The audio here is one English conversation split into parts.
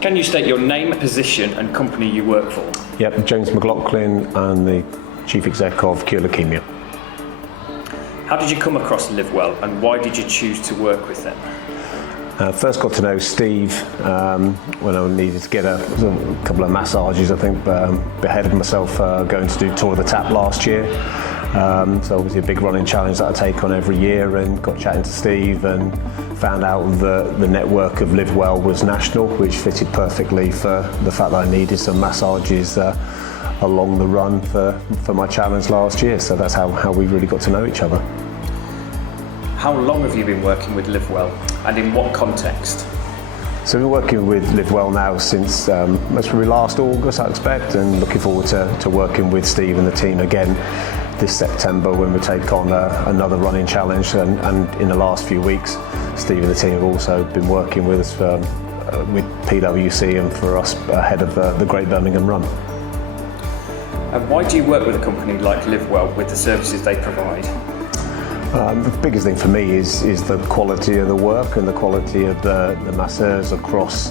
Can you state your name, position and company you work for? Yep, James McLaughlin, and the Chief Exec of Cure Leukaemia. How did you come across LIVEWELL and why did you choose to work with them? First got to know Steve when I needed to get a couple of massages. I think beheaded myself going to do Tour of the Tap last year. So obviously a big running challenge that I take on every year, and got chatting to Steve and found out the network of LIVEWELL was national, which fitted perfectly for the fact that I needed some massages along the run for my challenge last year. So that's how we really got to know each other. How long have you been working with LIVEWELL and in what context? So we've been working with LIVEWELL now since most probably last August, I expect, and looking forward to working with Steve and the team again this September when we take on another running challenge. And in the last few weeks, Steve and the team have also been working with us with PwC and for us ahead of the Great Birmingham Run. And why do you work with a company like LIVEWELL with the services they provide? The biggest thing for me is the quality of the work and the quality of the masseurs across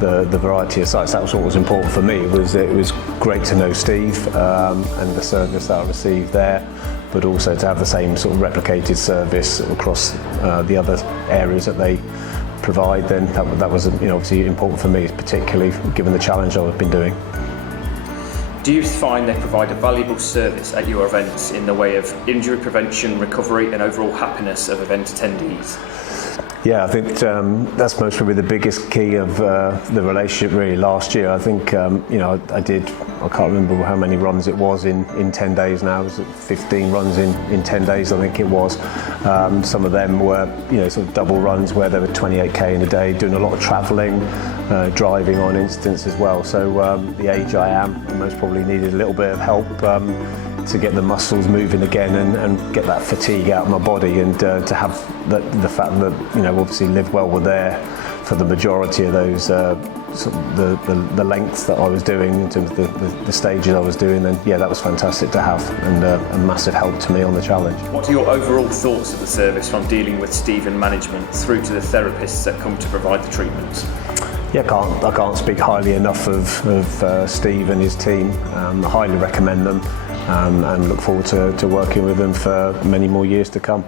the variety of sites. That was what was important for me. It was great to know Steve and the service that I received there, but also to have the same sort of replicated service across the other areas that they provide. Then that was obviously important for me, particularly given the challenge I've been doing. Do you find they provide a valuable service at your events in the way of injury prevention, recovery and overall happiness of event attendees? Yeah, I think that's most probably the biggest key of the relationship really. Last year I think I can't remember how many runs it was in 10 days now. It was 15 runs in 10 days I think it was. Some of them were sort of double runs where they were 28k in a day, doing a lot of travelling, driving on instance as well. So the age I am, I most probably needed a little bit of help to get the muscles moving again and get that fatigue out of my body, and to have the fact that obviously LIVEWELL were there for the majority of those the lengths that I was doing in terms of the stages I was doing, then yeah, that was fantastic to have, and a massive help to me on the challenge. What are your overall thoughts of the service, from dealing with Steve and management through to the therapists that come to provide the treatments? Yeah, I can't speak highly enough of Steve and his team. I highly recommend them, and look forward to working with them for many more years to come.